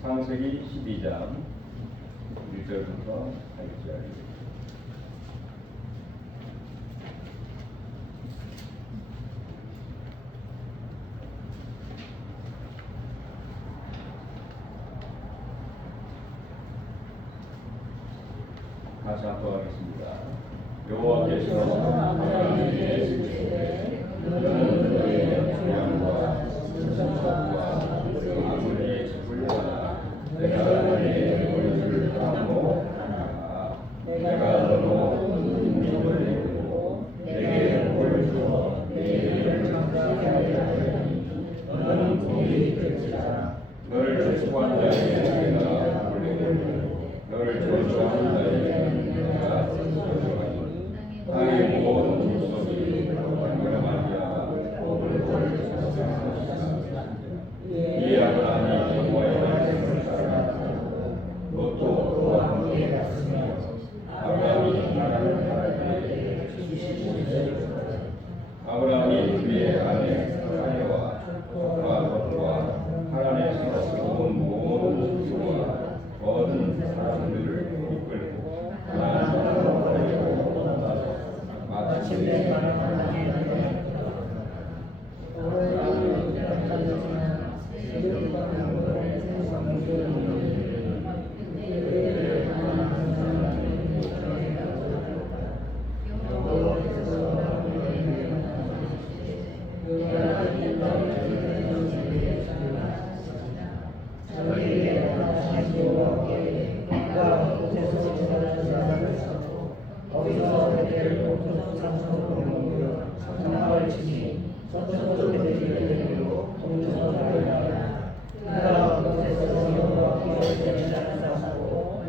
창세기 12장 1절부터 8절. 다시 한번 하겠습니다. 여호와께서 아브라함에게 이르시되 너는 너의 고향과 친척과 아버지의 집을 떠나 내가 너에게 보여줄 땅으로 가라. 내가 너로 민족을 내고 내게 보여주어 내 이름을 창대하게 하리니 너는 복이 될지라. 너를 축복한 자에게 내가 올리고 너를 저주하는 자에게 내가 저주하니 땅의 모든 물속이 너를 말미암아 복을 볼 것이다. 이 아브라함이 여호와의 말씀을 따르고 롯도 그와 함께 갔으며 아브라함이 나라를 바랄 때에 주시고 아브라함이 그의 아내 사라와 롯과 하란에서 온 모든 주와 모든 사람들을 이끌고 가나안 땅으로 버리고 떠나서 마침내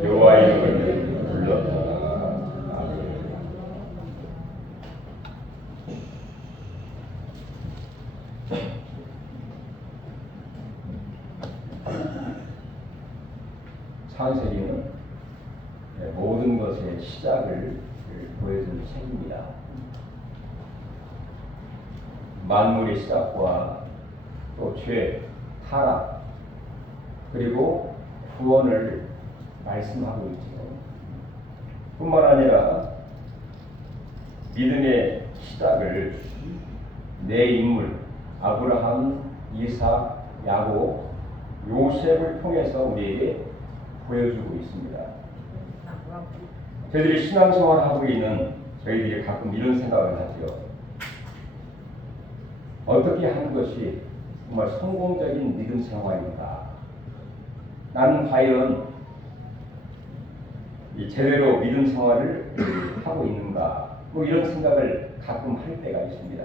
여호와의 이름을 불렀다. 창세기는 모든 것의 시작을 보여주는 책입니다. 만물의 시작과 또 죄, 타락, 그리고 구원을 말씀하고 있죠. 뿐만 아니라 믿음의 시작을 네 인물 아브라함, 이삭, 야곱, 요셉을 통해서 우리에게 보여주고 있습니다. 저희들이 신앙생활을 하고 있는 저희들이 가끔 이런 생각을 하죠. 어떻게 하는 것이 정말 성공적인 믿음 생활인가? 나는 과연 제대로 믿음 생활을 하고 있는가? 뭐 이런 생각을 가끔 할 때가 있습니다.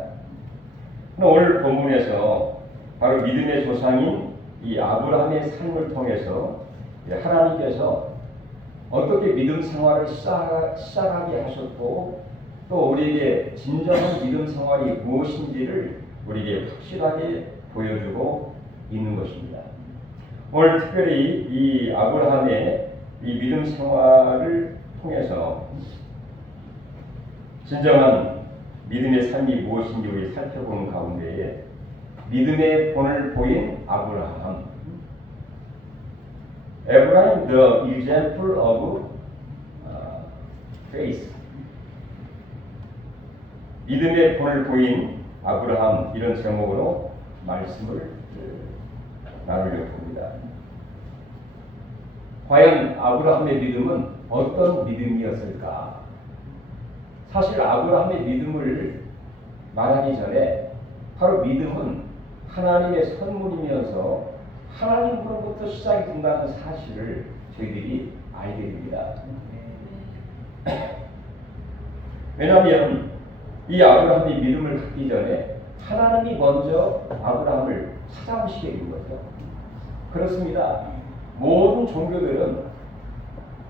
오늘 본문에서 바로 믿음의 조상인 이 아브라함의 삶을 통해서 하나님께서 어떻게 믿음 생활을 시작하게 하셨고 또 우리에게 진정한 믿음 생활이 무엇인지를 우리에게 확실하게 보여주고 있는 것입니다. 오늘 특별히 이 아브라함의 이 믿음 생활을 통해서 진정한 믿음의 삶이 무엇인지 우리 살펴보는 가운데에 믿음의 본을 보인 아브라함, Abraham, the example of faith. 믿음의 본을 보인 아브라함, 이런 제목으로 말씀을 나누려고 합니다. 과연 아브라함의 믿음은 어떤 믿음이었을까? 사실 아브라함의 믿음을 말하기 전에 바로 믿음은 하나님의 선물이면서 하나님으로부터 시작이 된다는 사실을 저희들이 알게 됩니다. 왜냐하면 이 아브라함이 믿음을 갖기 전에 하나님이 먼저 아브라함을 찾아오시게 된 거죠. 그렇습니다. 모든 종교들은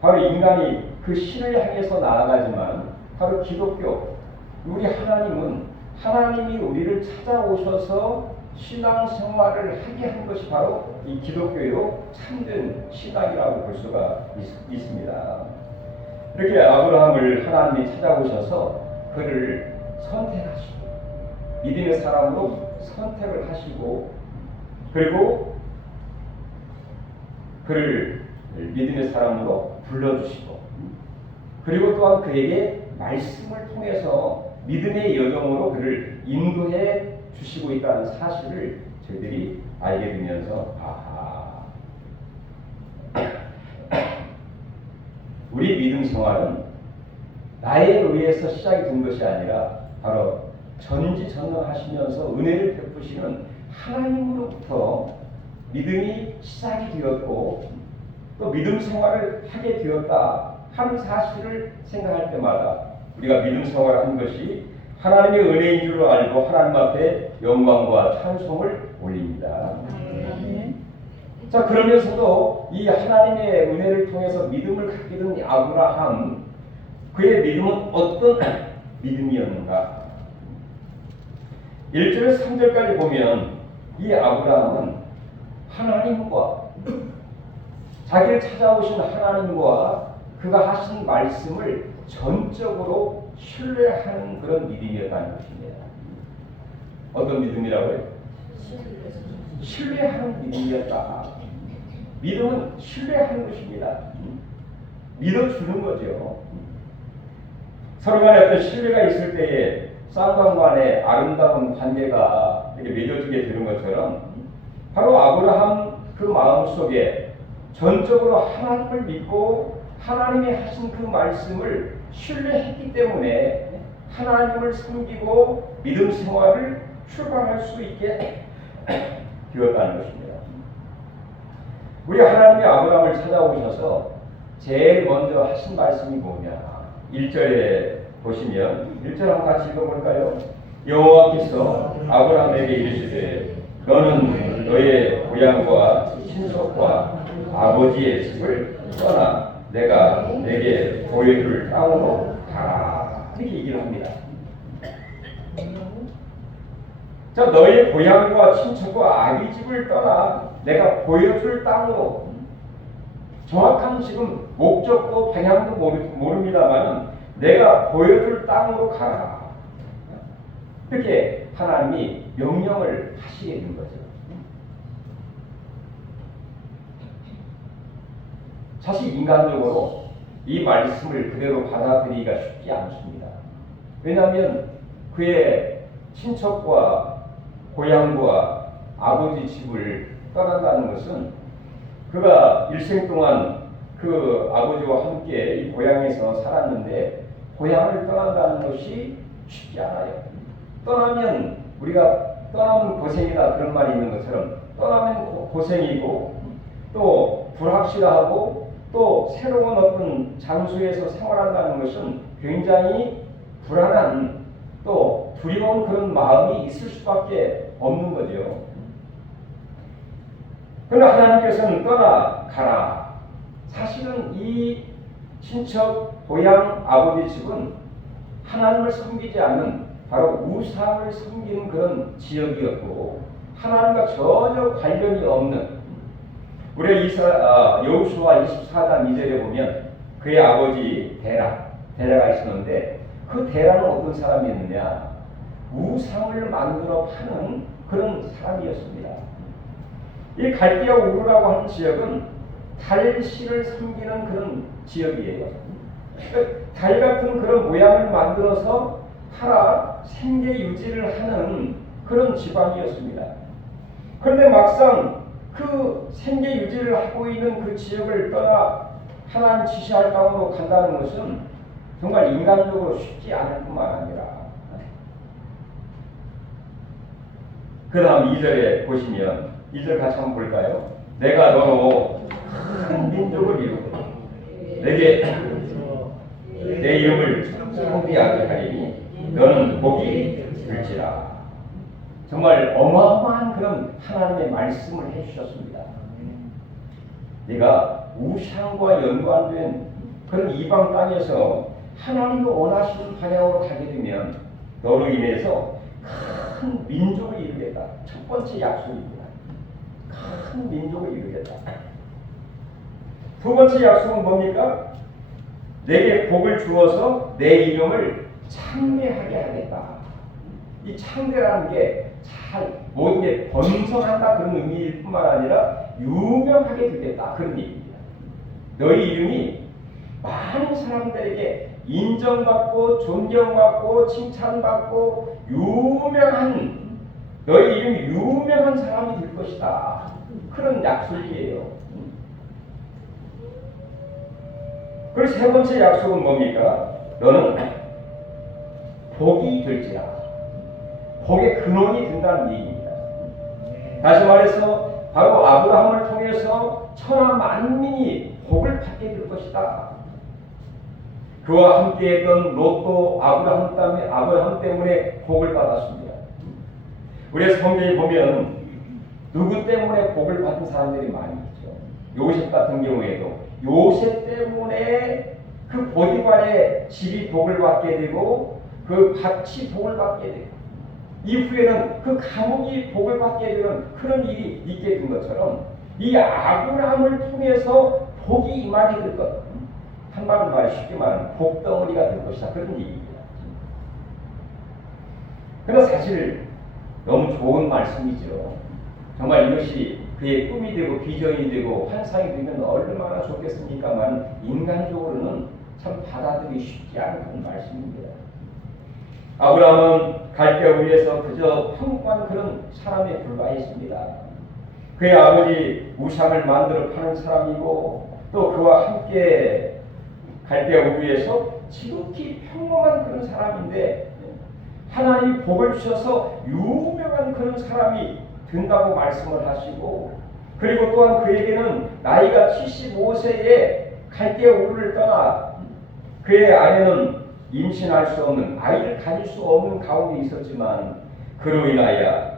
바로 인간이 그 신을 향해서 나아가지만 바로 기독교, 우리 하나님은 하나님이 우리를 찾아오셔서 신앙생활을 하게 한 것이 바로 이 기독교의 참된 신앙이라고 볼 수가 있습니다. 이렇게 아브라함을 하나님이 찾아오셔서 그를 선택하시고 믿음의 사람으로 선택을 하시고 그리고 그를 믿음의 사람으로 불러주시고, 그리고 또한 그에게 말씀을 통해서 믿음의 여정으로 그를 인도해 주시고 있다는 사실을 저희들이 알게 되면서 우리 믿음 생활은 나에 의해서 시작이 된 것이 아니라 바로 전지전능하시면서 은혜를 베푸시는 하나님으로부터 믿음이 시작이 되었고 또 믿음 생활을 하게 되었다 하는 사실을 생각할 때마다 우리가 믿음 생활을 한 것이 하나님의 은혜인 줄로 알고 하나님 앞에 영광과 찬송을 올립니다. 자, 그러면서도 이 하나님의 은혜를 통해서 믿음을 갖게 된 아브라함, 그의 믿음은 어떤 믿음이었는가? 1절 3절까지 보면 이 아브라함은 하나님과 자기를 찾아오신 하나님과 그가 하신 말씀을 전적으로 신뢰하는 그런 믿음이었다는 것입니다. 어떤 믿음이라고요? 신뢰하는 믿음이었다. 믿음은 신뢰하는 것입니다. 믿어주는 거죠. 서로 간에 어떤 신뢰가 있을 때에 쌍방간의 아름다운 관계가 이렇게 맺어지게 되는 것처럼 바로 아브라함 그 마음속에 전적으로 하나님을 믿고 하나님이 하신 그 말씀을 신뢰했기 때문에 하나님을 섬기고 믿음 생활을 출발할 수 있게 되었다는 것입니다. 우리 하나님이 아브라함을 찾아오셔서 제일 먼저 하신 말씀이 뭐냐? 1절에 보시면 1절 한번 같이 읽어볼까요? 여호와께서 아브라함에게 이르시되 너는 너의 고향과 친척과 아버지의 집을 떠나 내가 내게 보여줄 땅으로 가라. 이렇게 얘기를 합니다. 자, 너의 고향과 친척과 아비 집을 떠나 내가 보여줄 땅으로, 정확한 지금 목적도 방향도 모릅니다만 내가 보여줄 땅으로 가라. 이렇게 하나님이 명령을 하시게 된 거죠. 사실 인간적으로 이 말씀을 그대로 받아들이기가 쉽지 않습니다. 왜냐하면 그의 친척과 고향과 아버지 집을 떠난다는 것은 그가 일생 동안 그 아버지와 함께 이 고향에서 살았는데 고향을 떠난다는 것이 쉽지 않아요. 떠나면 우리가 떠나면 고생이다 그런 말이 있는 것처럼 떠나면 고생이고 또 불확실하고 또 새로운 어떤 장소에서 생활한다는 것은 굉장히 불안한 또 두려운 그런 마음이 있을 수밖에 없는 거죠. 그러나 하나님께서는 떠나가라. 사실은 이 친척, 고향, 아버지 집은 하나님을 섬기지 않는 바로 우상을 섬기는 그런 지역이었고 하나님과 전혀 관련이 없는, 우리가 여호수아 24장 2절에 보면 그의 아버지 데라가 있었는데 그 데라는 어떤 사람이었느냐? 우상을 만들어 파는 그런 사람이었습니다. 이 갈대아 우르라고 하는 지역은 달씨를 섬기는 그런 지역이에요. 달 같은 그런 모양을 만들어서 팔아 생계 유지를 하는 그런 집안이었습니다. 그런데 막상 그 생계 유지를 하고 있는 그 지역을 떠나 하나님 지시할 땅으로 간다는 것은 정말 인간적으로 쉽지 않을 뿐만 아니라, 그 다음 2절에 보시면 2절 같이 한번 볼까요? 내가 너로 큰 민족을 이루고 내게 내 이름을 창대하게 하리니 너는 복이 될지라. 정말 어마어마한 그런 하나님의 말씀을 해주셨습니다. 네가 우상과 연관된 그런 이방 땅에서 하나님이 원하시는 방향으로 가게 되면 너로 인해서 큰 민족을 이루겠다. 첫 번째 약속입니다. 큰 민족을 이루겠다. 두 번째 약속은 뭡니까? 내게 복을 주어서 내 이름을 창대하게 하겠다. 이 창대라는 게 잘 모든 게 번성한다 그런 의미일 뿐만 아니라 유명하게 되겠다 그런 얘기입니다. 너희 이름이 많은 사람들에게 인정받고 존경받고 칭찬받고 유명한 너희 이름이 유명한 사람이 될 것이다. 그런 약속이에요. 그리고 세 번째 약속은 뭡니까? 너는 복이 될지라. 복의 근원이 된다는 얘기입니다. 다시 말해서 바로 아브라함을 통해서 천하 만민이 복을 받게 될 것이다. 그와 함께했던 롯도 아브라함 때문에 복을 받았습니다. 우리 성경에 보면 누구 때문에 복을 받은 사람들이 많이 있죠. 요셉 같은 경우에도 요셉 때문에 그 보디발의 집이 복을 받게 되고 그 밭이 복을 받게 되고 이후에는 그 감옥이 복을 받게 되는 그런 일이 있게 된 것처럼 이 아브라함을 통해서 복이 임하게 될 것. 한마디로 말 쉽게 말하면 복덩어리가 될 것이다. 그런 얘기입니다. 그러나 사실 너무 좋은 말씀이죠. 정말 이것이 그의 꿈이 되고 비전이 되고 환상이 되면 얼마나 좋겠습니까만 인간적으로는 참 받아들이기 쉽지 않은 그런 말씀입니다. 아브라함은 갈대를 위해서 그저 평범한 그런 사람에 불과했습니다. 그의 아버지 우상을 만들어 파는 사람이고 또 그와 함께 갈대를 위해서 지극히 평범한 그런 사람인데 하나님이 복을 주셔서 유명한 그런 사람이 된다고 말씀을 하시고 그리고 또한 그에게는 나이가 75세에 갈대 우르를 떠나 그의 아내는 임신할 수 없는 아이를 가질 수 없는 가운데 있었지만 그로 인하여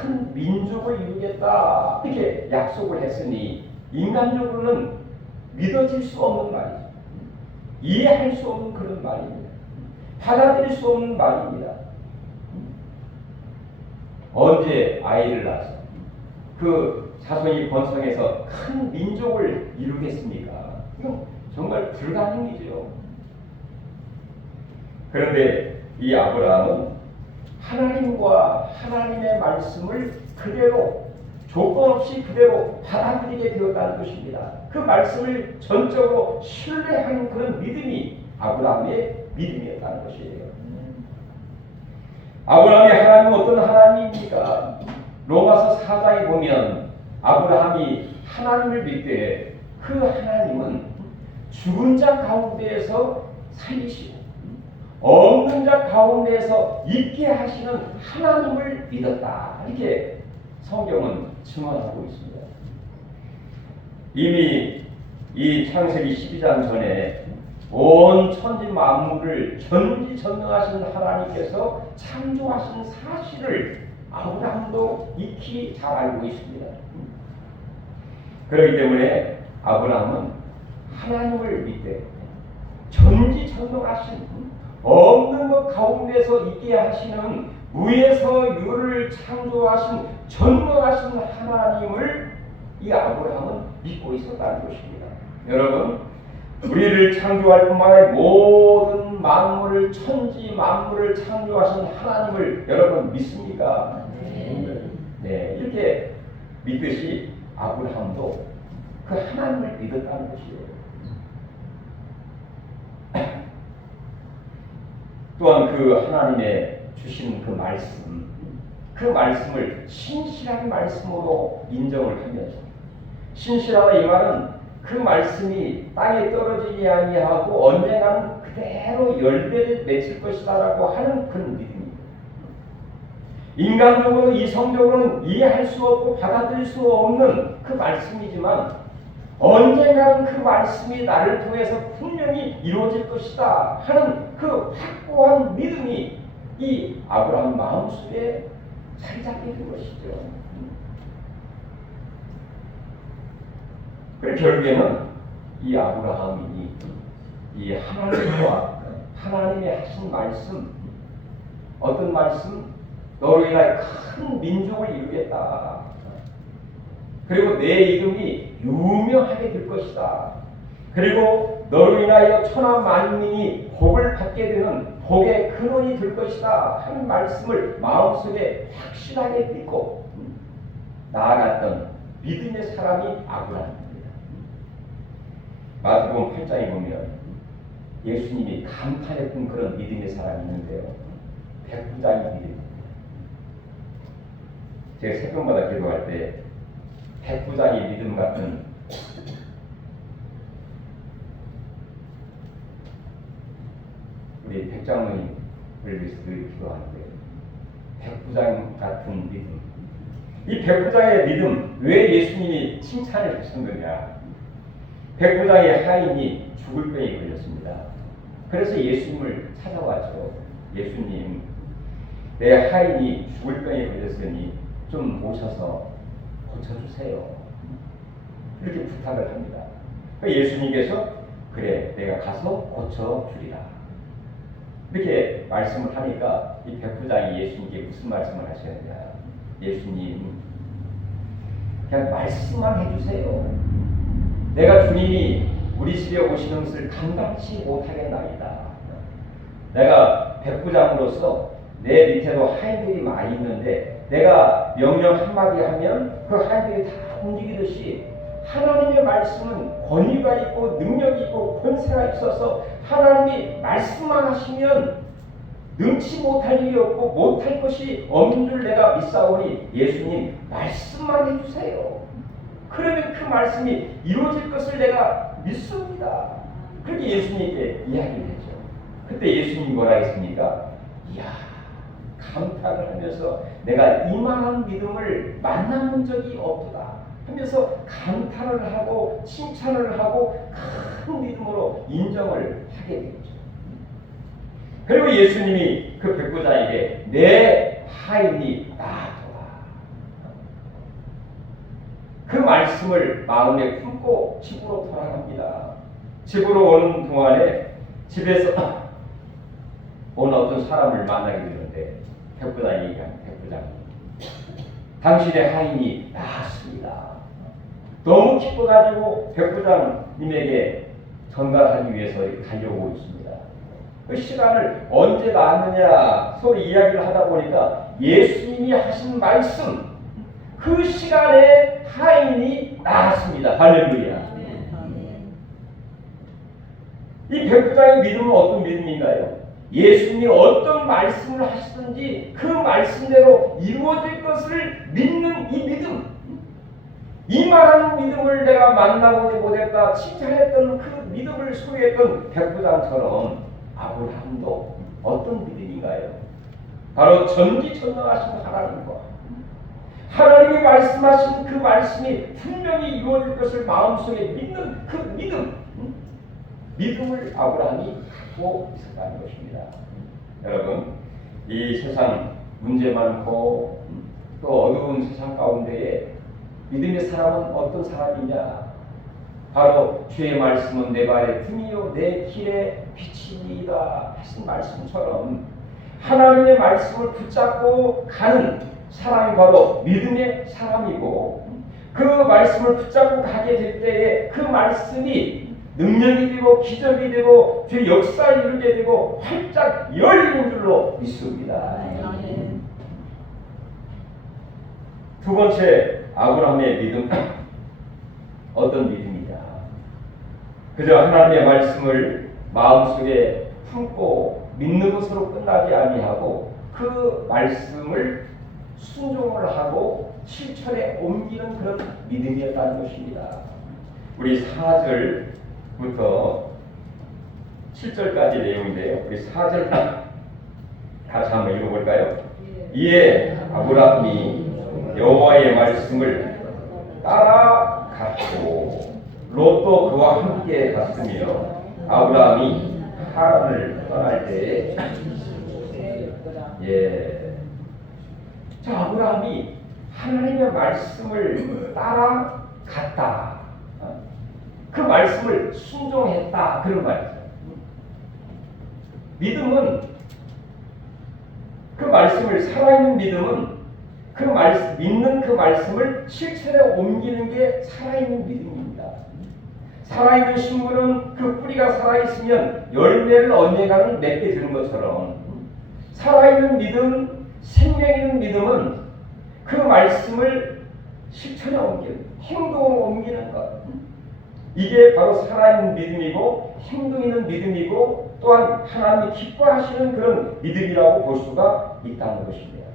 큰 민족을 이루겠다 이렇게 약속을 했으니 인간적으로는 믿어질 수 없는 말이죠. 이해할 수 없는 그런 말입니다. 받아들일 수 없는 말입니다. 언제 아이를 낳아서 그 자손이 번성해서 큰 민족을 이루겠습니까? 이건 정말 불가능이죠. 그런데 이 아브라함은 하나님과 하나님의 말씀을 그대로 조건 없이 그대로 받아들이게 되었다는 것입니다. 그 말씀을 전적으로 신뢰하는 그런 믿음이 아브라함의 믿음이었다는 것이에요. 아브라함이 하나님은 어떤 하나님입니까? 로마서 4장에 보면 아브라함이 하나님을 믿되 그 하나님은 죽은 자 가운데에서 살리시고 없는 자 가운데에서 있게 하시는 하나님을 믿었다. 이렇게 성경은 증언하고 있습니다. 이미 이 창세기 12장 전에 온 천지 만물을 전지전능하신 하나님께서 창조하신 사실을 아브라함도 익히 잘 알고 있습니다. 그렇기 때문에 아브라함은 하나님을 믿되 전지전능하신 없는 것 가운데서 있게 하시는 무에서 유를 창조하신 전능하신 하나님을 이 아브라함은 믿고 있었다는 것입니다. 여러분, 우리를 창조할 뿐만 아니라 모든 만물을 천지 만물을 창조하신 하나님을 여러분 믿습니까? 네, 이렇게 믿듯이 아브라함도 그 하나님을 믿었다는 것이에요. 또한 그 하나님의 주신 그 말씀, 그 말씀을 신실한 말씀으로 인정을 하면서 신실하다 이 말은 그 말씀이 땅에 떨어지지 아니하고 언젠가는 그대로 열매를 맺을 것이다라고 하는 그런 믿음입니다. 인간적으로 이성적으로는 이해할 수 없고 받아들일 수 없는 그 말씀이지만 언젠가는 그 말씀이 나를 통해서 분명히 이루어질 것이다 하는 그 확고한 믿음이 이 아브라함 마음속에 자리 잡게 된 것이죠. 그래서 결국에는 이 아브라함이 이 하나님과 하나님의 하신 말씀, 어떤 말씀? 너로 인하여 큰 민족을 이루겠다. 그리고 내 이름이 유명하게 될 것이다. 그리고 너로 인하여 천하 만민이 복을 받게 되는 복의 근원이 될 것이다 하는 말씀을 마음속에 확실하게 믿고 나아갔던 믿음의 사람이 아브라함입니다. 마태복음 8장에 보면 예수님이 감탄했던 그런 믿음의 사람이 있는데요. 백부장의 믿음입니다. 제가 새벽마다 기도할 때 백부장의 믿음 같은 우리 백장로님을 위해서 늘 기도하는데, 백부장 같은 믿음. 이 백부장의 믿음, 왜 예수님이 칭찬을 하셨느냐? 백부장의 하인이 죽을 병에 걸렸습니다. 그래서 예수님을 찾아왔죠. 예수님, 내 하인이 죽을 병에 걸렸으니 좀 오셔서 고쳐주세요. 이렇게 부탁을 합니다. 예수님께서 그래, 내가 가서 고쳐주리라. 이렇게 말씀을 하니까 이 백부장이 예수님께 무슨 말씀을 하셨느냐? 예수님, 그냥 말씀만 해주세요. 내가 주님이 우리 집에 오시는 것을 감당치 못하겠나이다. 내가 백부장으로서 내 밑에도 하인들이 많이 있는데 내가 명령 한마디 하면 그 하인들이 다 움직이듯이 하나님의 말씀은 권위가 있고 능력이 있고 권세가 있어서 하나님이 말씀만 하시면 능치 못할 일이 없고 못할 것이 없는 줄 내가 믿사오니 예수님 말씀만 해주세요. 그러면 그 말씀이 이루어질 것을 내가 믿습니다. 그렇게 예수님께 이야기를 했죠. 그때 예수님이 뭐라 했습니까? 이야, 감탄을 하면서 내가 이만한 믿음을 만나본 적이 없다 하면서 감탄을 하고 칭찬을 하고 큰 믿음으로 인정을 하게 되죠. 그리고 예수님이 그 백부장에게 내 하인이 나아도다. 그 말씀을 마음에 품고 집으로 돌아갑니다. 집으로 오는 동안에 집에서 어느 어떤 사람을 만나게 되는데 백부장이 얘기합니다. 백부장이 당신의 하인이 나았습니다. 너무 기뻐가지고 백부장님에게 전달하기 위해서 달려오고 있습니다. 그 시간을 언제 나왔느냐 서로 이야기를 하다 보니까 예수님이 하신 말씀 그 시간에 하인이 나았습니다. 할렐루야. 이 백부장의 믿음은 어떤 믿음인가요? 예수님이 어떤 말씀을 하시든지 그 말씀대로 이루어질 것을 믿는 이 믿음. 이만한 믿음을 내가 만나보지 못했다 칭찬했던 그 믿음을 소유했던 백부장처럼 아브라함도 어떤 믿음인가요? 바로 전지전능하신 하나님과 하나님이 말씀하신 그 말씀이 분명히 이루어질 것을 마음속에 믿는 그 믿음. 믿음을 아브라함이 갖고 있었다는 것입니다. 여러분, 이 세상 문제 많고 또 어두운 세상 가운데에 믿음의 사람은 어떤 사람이냐? 바로 주의 말씀은 내 발의 등이요 내 길의 빛이니이다 하신 말씀처럼 하나님의 말씀을 붙잡고 가는 사람이 바로 믿음의 사람이고 그 말씀을 붙잡고 가게 될 때에 그 말씀이 능력이 되고 기적이 되고 주의 역사를 이루게 되고 활짝 열리는 줄로 믿습니다. 두 번째 아브라함의 믿음 어떤 믿음이냐? 그저 하나님의 말씀을 마음속에 품고 믿는 것으로 끝나지 아니하고 그 말씀을 순종을 하고 실천에 옮기는 그런 믿음이었다는 것입니다. 우리 4절부터 7절까지 내용인데요. 우리 4절 다시 한번 읽어볼까요? 이에 아브라함이 여호와의 말씀을 따라갔고 롯도 그와 함께 갔으며 아브라함이 하란을 떠날 때에 자 아브라함이 하나님의 말씀을 따라갔다. 그 말씀을 순종했다. 그런 말이죠. 믿음은 그 말씀을 살아있는 믿음은 그 말씀 믿는 그 말씀을 실천에 옮기는 게 살아있는 믿음입니다. 살아있는 식물은 그 뿌리가 살아있으면 열매를 언젠가는 맺게 되는 것처럼 살아있는 믿음, 생명 있는 믿음은 그 말씀을 실천에 옮기는, 행동으로 옮기는 것. 이게 바로 살아있는 믿음이고 행동 있는 믿음이고 또한 하나님이 기뻐하시는 그런 믿음이라고 볼 수가 있다는 것입니다.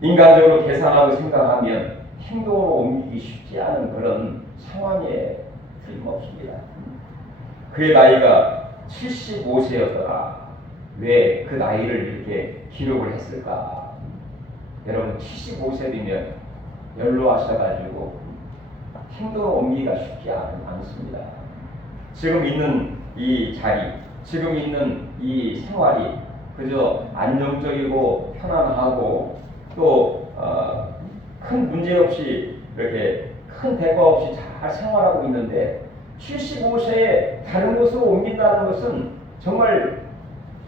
인간적으로 계산하고 생각하면 행동으로 옮기기 쉽지 않은 그런 상황에 틀림없습니다. 그의 나이가 75세였더라. 왜 그 나이를 이렇게 기록을 했을까? 여러분 75세이면 연로하셔가지고 행동으로 옮기기가 쉽지 않습니다. 지금 있는 이 자리, 지금 있는 이 생활이 그저 안정적이고 편안하고 또 큰 문제 없이 이렇게 큰 대가 없이 잘 생활하고 있는데 75세에 다른 곳으로 옮긴다는 것은 정말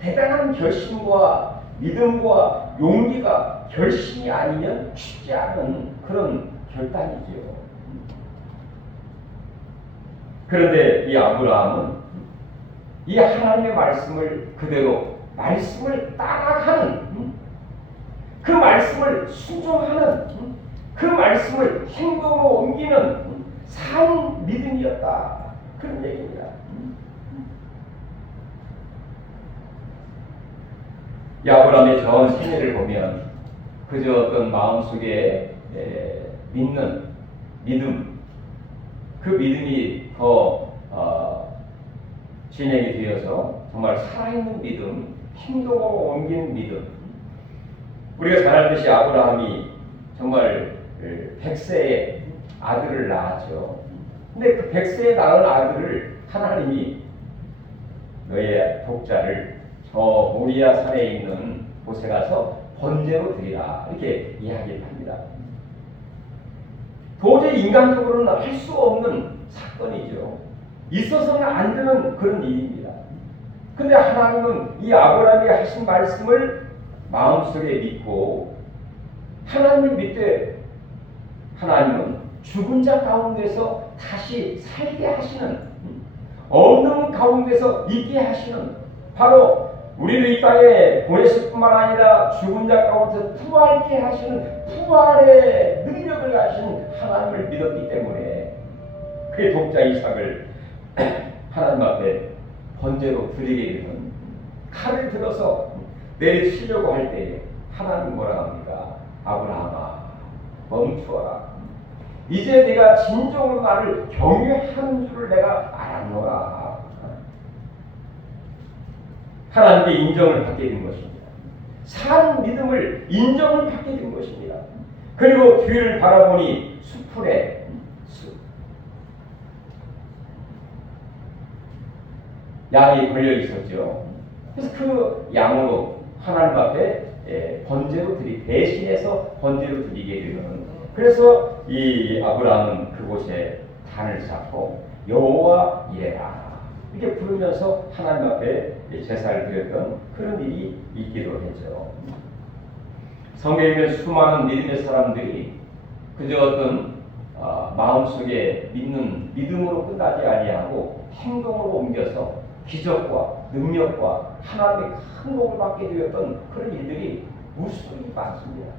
대단한 결심과 믿음과 용기가 결심이 아니면 쉽지 않은 그런 결단이지요. 그런데 이 아브라함은 이 하나님의 말씀을 그대로 말씀을 따라가는 그 말씀을 순종하는 그 말씀을 행동으로 옮기는 산 믿음이었다. 그런 얘기입니다. 이 아브라함의 전 생애를 보면 그저 어떤 마음속에 믿는 믿음, 그 믿음이 더 진행이 되어서 정말 살아있는 믿음, 행동으로 옮기는 믿음. 우리가 잘 알듯이 아브라함이 정말 100세에 아들을 낳았죠. 근데 그 100세에 낳은 아들을 하나님이 너의 독자를 저 모리아 산에 있는 곳에 가서 번제로 드리라 이렇게 이야기를 합니다. 도저히 인간적으로는 할 수 없는 사건이죠. 있어서는 안 되는 그런 일입니다. 근데 하나님은 이 아브라함이 하신 말씀을 마음속에 믿고 하나님을 믿되 하나님은 죽은 자 가운데서 다시 살게 하시는, 없는 가운데서 있게 하시는, 바로 우리를 이 땅에 보내실 뿐만 아니라 죽은 자 가운데서 부활케 하시는 부활의 능력을 가신 하나님을 믿었기 때문에 그의 독자 이삭을 하나님 앞에 번제로 드리게 되는, 칼을 들어서 내리치려고 할 때 하나님 뭐라 합니까? 아브라함아 멈추어라. 이제 네가 진정으로 나를 경외하는 줄을 내가 알았노라. 하나님께 인정을 받게 된 것입니다. 산 믿음을 인정을 받게 된 것입니다. 그리고 뒤를 바라보니 수풀에 양이 걸려 있었죠. 그래서 그 양으로 하나님 앞에 번제로 대신해서 번제로 드리게 되는, 그래서 이 아브라함은 그곳에 단을 쌓고 여호와 이레라 이렇게 부르면서 하나님 앞에 제사를 드렸던 그런 일이 있기도 했죠. 성경에 수많은 믿음의 사람들이 그저 어떤 마음속에 믿는 믿음으로 끝나지 아니하고 행동으로 옮겨서 기적과 능력과 하나님의 큰 복을 받게 되었던 그런 일들이 무수히 많습니다.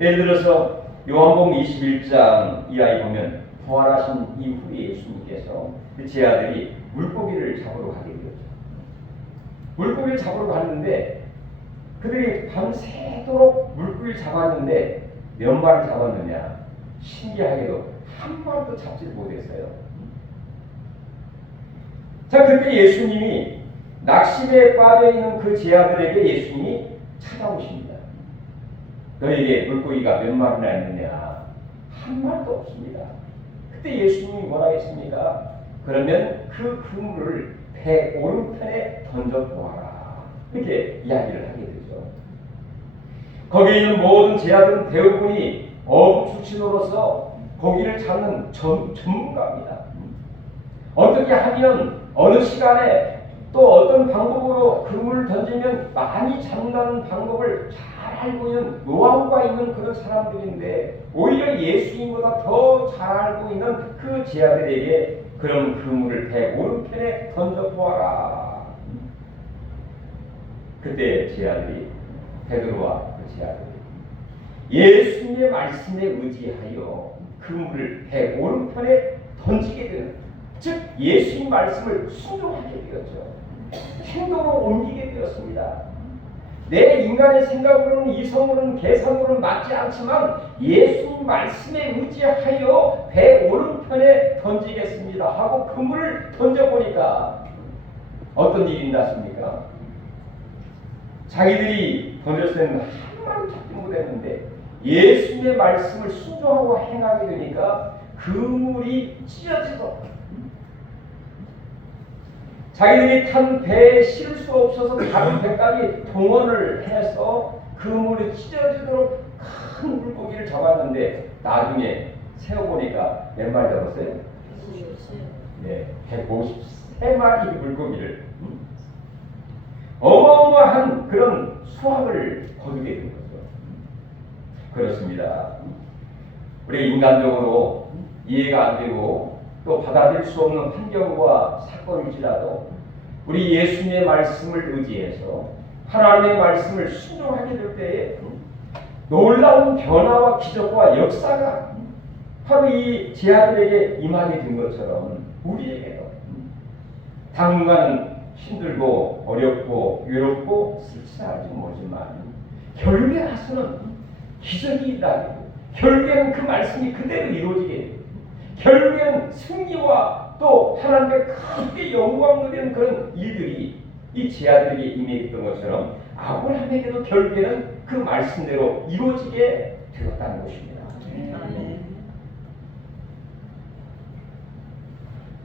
예를 들어서 요한복음 21장 이하에 보면 부활하신 이후에 예수님께서 제 아들이 물고기를 잡으러 가게 되었죠. 물고기를 잡으러 갔는데 그들이 밤새도록 물고기를 잡았는데 몇 마리 잡았느냐? 신기하게도 한 마리도 잡지 못했어요. 자, 그때 예수님이 낙심에 빠져있는 그 제 아들에게 예수님이 찾아오십니다. 너에게 물고기가 몇 마리나 있느냐? 한 마리도 없습니다. 그때 예수님이 뭐라 했습니까? 그러면 그 그물을 배 오른편에 던져보아라. 이렇게 이야기를 하게 되죠. 거기에 있는 모든 제자들은 대부분이 어부 출신으로서 고기를 잡는 전문가입니다. 어떻게 하면 어느 시간에 또 어떤 방법으로 그물을 던지면 많이 잡는다는 방법을 잘 알고 있는 노하우가 있는 그런 사람들인데 오히려 예수님보다 더 잘 알고 있는 그 제자들에게 그런 그물을 배 오른편에 던져보아라. 그때 제자들이 베드로와 그 제자들이 예수님의 말씀에 의지하여 그물을 배 오른편에 던지게 되는, 즉 예수님 말씀을 순종하게 되었죠. 행동으로 옮기게 되었습니다. 내 인간의 생각으로는, 이성으로는, 계산으로는 맞지 않지만 예수님 말씀에 의지하여 배 오른편에 던지겠습니다 하고 그물을 던져보니까 어떤 일이 났습니까? 자기들이 던졌을 때는 하나도 찾지 못했는데 예수님의 말씀을 순종하고 행하게 되니까 그물이 찢어지더라. 자기들이 탄 배에 실을 수 없어서 다른 배까지 동원을 해서 그물이 찢어지도록 큰 물고기를 잡았는데 나중에 세어보니까 몇 마리 잡았어요? 네, 153마리 물고기를. 어마어마한 그런 수확을 거두게 된 거죠. 그렇습니다. 우리 인간적으로 이해가 안 되고 또 받아들일 수 없는 환경과 사건일지라도 우리 예수님의 말씀을 의지해서 하나님의 말씀을 순종하게 될 때에 놀라운 변화와 기적과 역사가 바로 이 제자들에게 임하게 된 것처럼 우리에게도 당분간은 힘들고 어렵고 외롭고 쓸쓸할지 모르지만 결국에 와서는 기적이 일어나고 결국에는 그 말씀이 그대로 이루어지게 됩니다. 결국에는 승리와 또 하나님의 크게 영광 누리는 그런 일들이 이 제자들에게 임했던 것처럼 아브라함에게도 결국에는 그 말씀대로 이루어지게 되었다는 것입니다.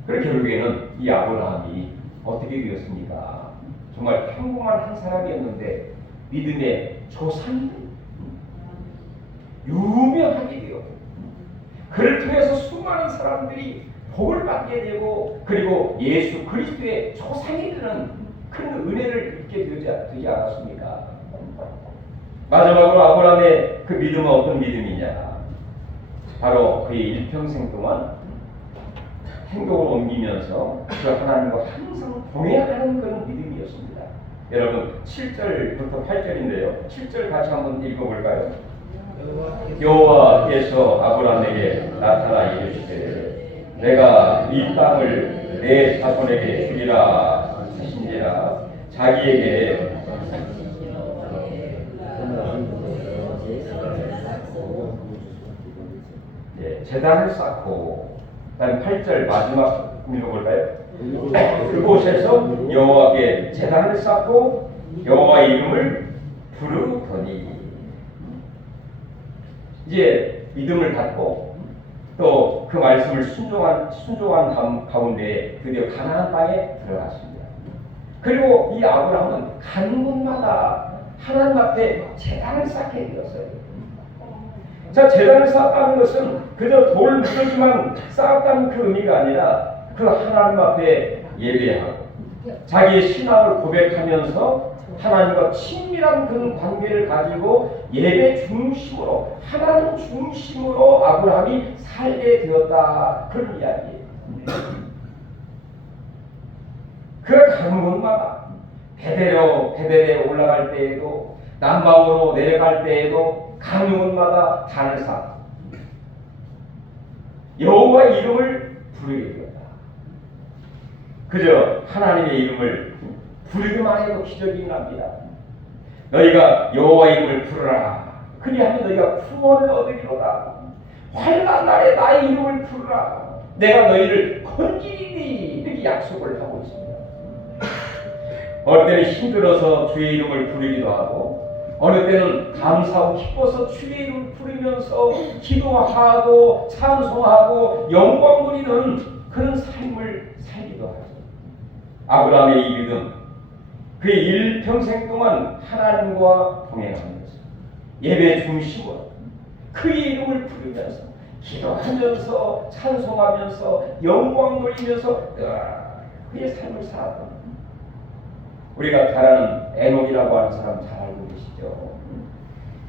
그래서 결국에는 이 아브라함이 어떻게 되었습니까? 정말 평범한 한 사람이었는데 믿음의 조상이 유명하게 되었고 그를 통해서 수많은 사람들이 복을 받게 되고 그리고 예수 그리스도의 조상이 되는 큰 은혜를 입게 되지 않았습니까? 마지막으로 아브라함의 그 믿음은 어떤 믿음이냐? 바로 그의 일평생 동안 행동을 옮기면서 그 하나님과 항상 동행하는 그런 믿음이었습니다. 여러분 7절부터 8절인데요. 7절 같이 한번 읽어볼까요? 여호와께서 아브라함에게 나타나 이르시되 내가 이 땅을 내 자손에게 주리라 하신지라 자기에게 제단을 쌓고 다음 8절 마지막 읽어볼까요? 그곳에서 여호와께 제단을 쌓고 여호와의 이름을 부르더니 이제 믿음을 갖고 또 그 말씀을 순종한 가운데 드디어 가나안 땅에 들어갔습니다. 그리고 이 아브라함은 가는 곳마다 하나님 앞에 제단을 쌓게 되었어요. 자, 제단을 쌓았다는 것은 그저 돌 무더기만 쌓았다는 그 의미가 아니라 그 하나님 앞에 예배하고 자기의 신앙을 고백하면서 하나님과 친밀한 그런 관계를 가지고 예배 중심으로 하나님 중심으로 아브라함이 살게 되었다 그런 이야기예요. 그 가는 곳마다 베델에 올라갈 때에도 남방으로 내려갈 때에도 가는 곳마다 단을 쌓고 여호와의 이름을 부르게 되었다. 그저 하나님의 이름을 부르기만 해도 기적이 일어납니다. 너희가 여호와의 이름을 부르라. 그리하면 너희가 구원을 얻으리로다. 환난 날에 나의 이름을 부르라. 내가 너희를 건지리니 이렇게 약속을 하고 있습니다. 어느 때는 힘들어서 주의 이름을 부르기도 하고 어느 때는 감사하고 기뻐서 주의 이름을 부르면서 기도하고 찬송하고 영광 누리는 그런 삶을 살기도 하죠. 아브라함의 이 믿음 그의 일평생 동안 하나님과 동행하면서 예배 중심으로 그의 이름을 부르면서 기도하면서 찬송하면서 영광 돌리면서 그의 삶을 살았던 우리가 잘 아는 에녹이라고 하는 사람 잘 알고 계시죠?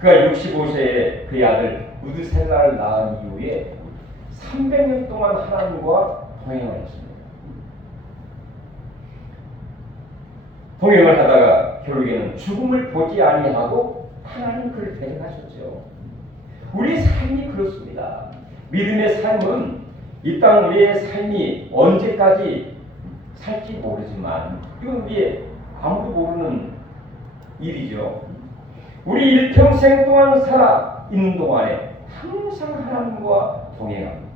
그가 65세에 그의 아들 우드셀라를 낳은 이후에 300년 동안 하나님과 동행을 했습니다. 동행을 하다가 결국에는 죽음을 보지 아니하고 하나님 그를 데려가셨죠. 우리 삶이 그렇습니다. 믿음의 삶은 이 땅 우리의 삶이 언제까지 살지 모르지만 이건 우리의 아무도 모르는 일이죠. 우리 일평생 동안 살아 있는 동안에 항상 하나님과 동행합니다.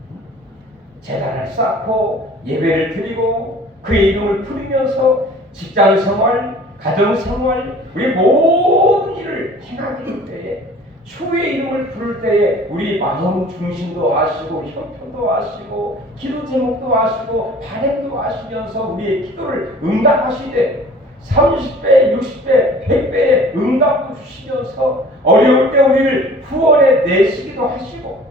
제단을 쌓고 예배를 드리고 그의 이름을 부르면서 직장생활, 가정생활, 우리 모든 일을 행하게 될 때에 주의 이름을 부를 때에 우리 마음 중심도 아시고 형편도 아시고 기도 제목도 아시고 발행도 아시면서 우리의 기도를 응답하시되 30배, 60배, 100배의 응답도 주시면서 어려울 때 우리를 구원해 내시기도 하시고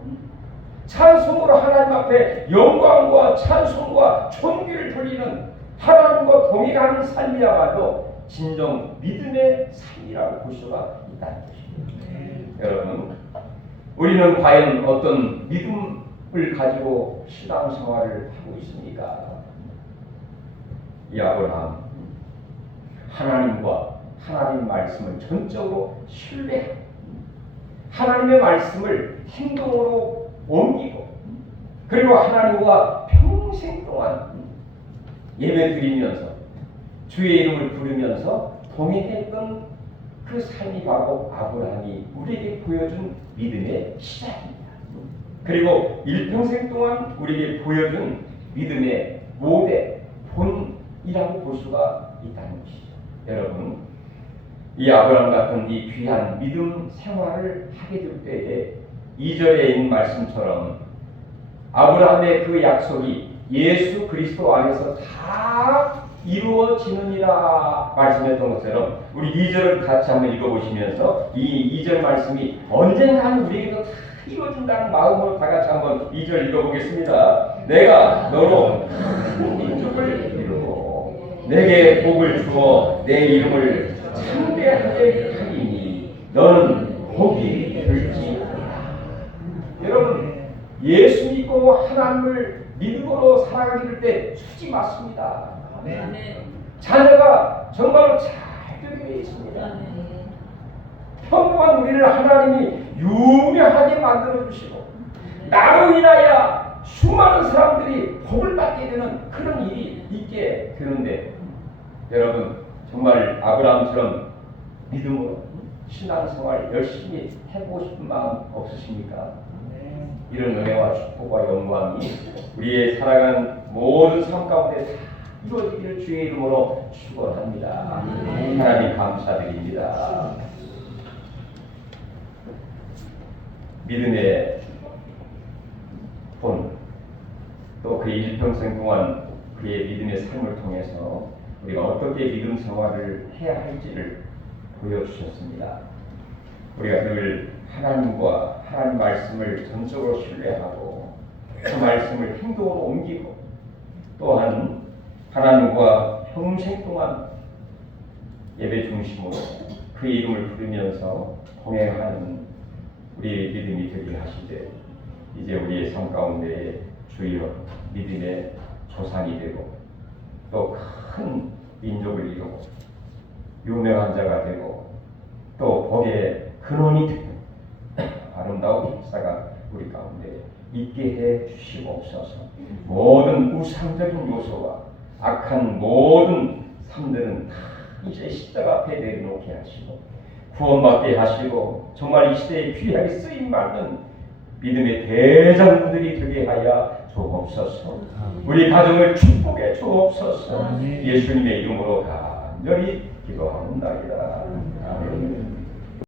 찬송으로 하나님 앞에 영광과 찬송과 존귀를 돌리는 하나님과 동행하는 삶이야말로 진정 믿음의 삶이라고 볼 수가 있다는 것입니다. 여러분, 우리는 과연 어떤 믿음을 가지고 신앙생활을 하고 있습니까? 이 아브라함, 하나님과 하나님 말씀을 전적으로 신뢰하고 하나님의 말씀을 행동으로 옮기고 그리고 하나님과 평생 동안 예배 드리면서 주의 이름을 부르면서 동행했던 그 삶이 바로 아브라함이 우리에게 보여준 믿음의 시작입니다. 그리고 일평생 동안 우리에게 보여준 믿음의 모델, 본이라고 볼 수가 있다는 것이죠. 여러분, 이 아브라함 같은 이 귀한 믿음 생활을 하게 될 때에 2절에 있는 말씀처럼 아브라함의 그 약속이 예수 그리스도 안에서 다 이루어지느니라 말씀했던 것처럼 우리 2절을 같이 한번 읽어보시면서 이 2절 말씀이 언젠가는 우리에게도 다 이루어진다는 마음으로 다 같이 한번 2절 읽어보겠습니다. 내가 너로 큰 민족을 이루고 내게 복을 주어 내 이름을 창대하게 하리니 너는 복이 될지어다. 여러분, 예수 믿고 하나님을 믿음으로 살아가게 될 때 수지 맞습니다. 자녀가 정말로 잘 되게 있습니다. 평범한 우리를 하나님이 유명하게 만들어 주시고 나로 인하여 수많은 사람들이 복을 받게 되는 그런 일이 있게 되는데 여러분, 정말 아브라함처럼 믿음으로 신앙생활 열심히 해보고 싶은 마음 없으십니까? 이런 은혜와 축복과 영광이 우리의 살아가는 모든 삶 가운데 다 이루어지기를 주의 이름으로 축원합니다. 하나님 감사드립니다. 믿음의 본, 또 그의 일평생 동안 그의 믿음의 삶을 통해서 우리가 어떻게 믿음 생활을 해야 할지를 보여주셨습니다. 우리가 늘 하나님과 하나님 말씀을 전적으로 신뢰하고 그 말씀을 행동으로 옮기고 또한 하나님과 평생 동안 예배 중심으로 그의 이름을 부르면서 동행하는 우리의 믿음이 되게 하시되 이제 우리의 삶 가운데 주여 믿음의 조상이 되고 또 큰 민족을 이루고 유명한 자가 되고 또 복의 근원이 되고 아름다운 역사가 우리 가운데 있게 해 주시옵소서. 모든 우상적인 요소와 악한 모든 삶들은 다 이제 십자가 앞에 내려놓게 하시고 구원받게 하시고 정말 이 시대에 귀하게 쓰임받는 믿음의 대장부들이 되게 하여 주옵소서. 우리 가정을 축복해 주옵소서. 예수님의 이름으로 간절히 기도하옵나이다. 아멘.